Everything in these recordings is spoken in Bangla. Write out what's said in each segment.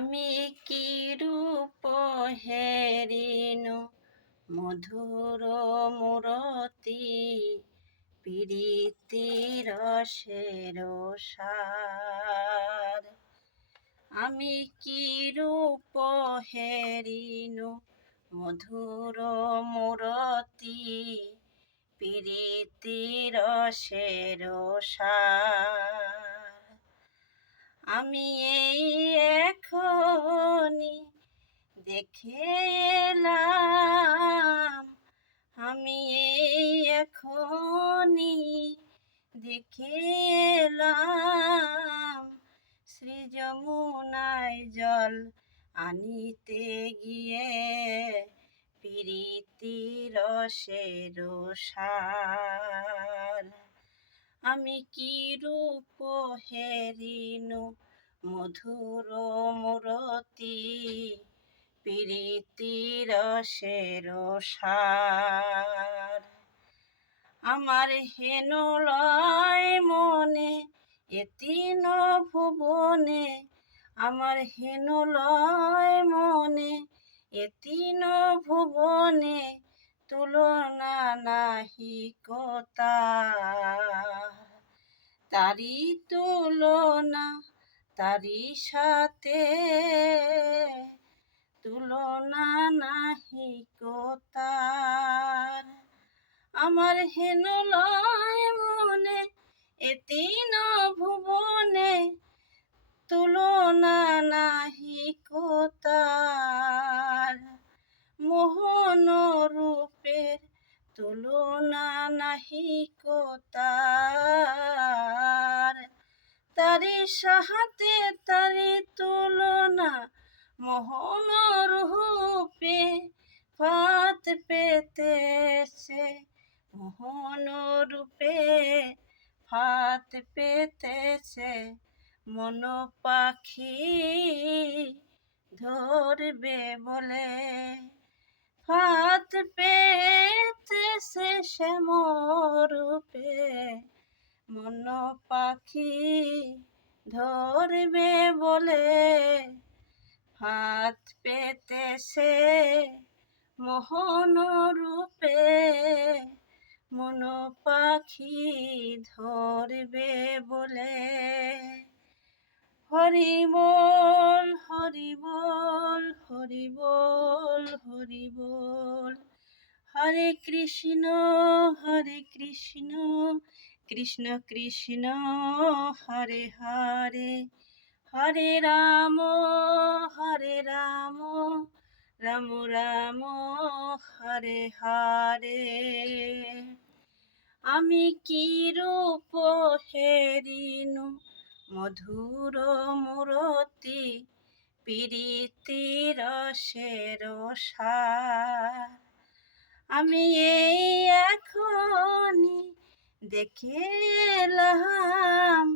আমি কি রূপ হেরিনু মধুর মূরতি প্রীতি রসের সার। আমি কি রূপ হেরিনু মধুর মূরতি প্রীতি রসের সার। আমি এই এখনি দেখে এলাম, আমি এই এখনি দেখে এলাম, শ্রী যমুনায় জল আনিতে গিয়ে প্রীতি রসের সার। আমি কি রূপ হেরিনু মধুর মূরতি প্রীতি রসের সার। আমার হেন লয় মনে এতিন ভুবনে, আমার হেন লয় মনে এতিন ভুবনে, তুলনা নাহি কোতার। তারি তুলনা তারি সাথে, তুলনা নাহি কোতার। আমার হেন লয় মনে এতিন ভুবনে, তুলনা নাহি কোতার। মোহন রূপের তুলনা নাহি কোতার। তারি সাহাতে তারি তুলনা মোহন রূপে ফাত পেতেছে, মোহন রূপে ফাত পেতেছে। মন পাখি ধরবে বলে ফাত পেতেছে শ্যামরূপে, মন পাখি ধরবে বলে ফাত পেতেছে মোহন রূপে, মন পাখি ধরবে বলে। হরি বল হরি বল হরি বল হরি বল, হরে কৃষ্ণ কৃষ্ণ কৃষ্ণ হরে হরে, হরে রাম রাম রাম হরে হরে। আমি কি রূপ হেরিনু মধুর মূরতি প্রীতি রসের সার। আমি এই এখনি দেখে এলাম,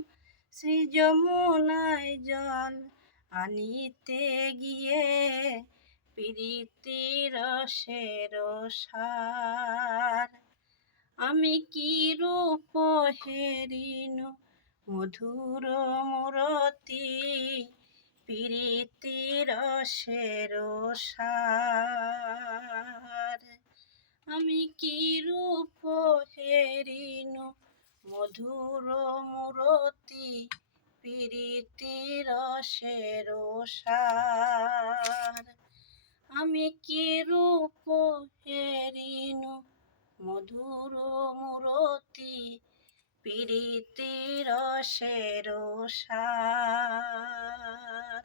শ্রী যমুনায় জল আনিতে গিয়ে প্রীতি রসের সার। আমি কি রূপ হেরিনু মধুর মূরতি প্রীতি রসের সার। আমি কি রূপ হেরিনু মধুর মূরতি প্রীতি রসের সার। আমি কি রূপ হেরিনু মধুর মূরতি প্রীতি রসের সার।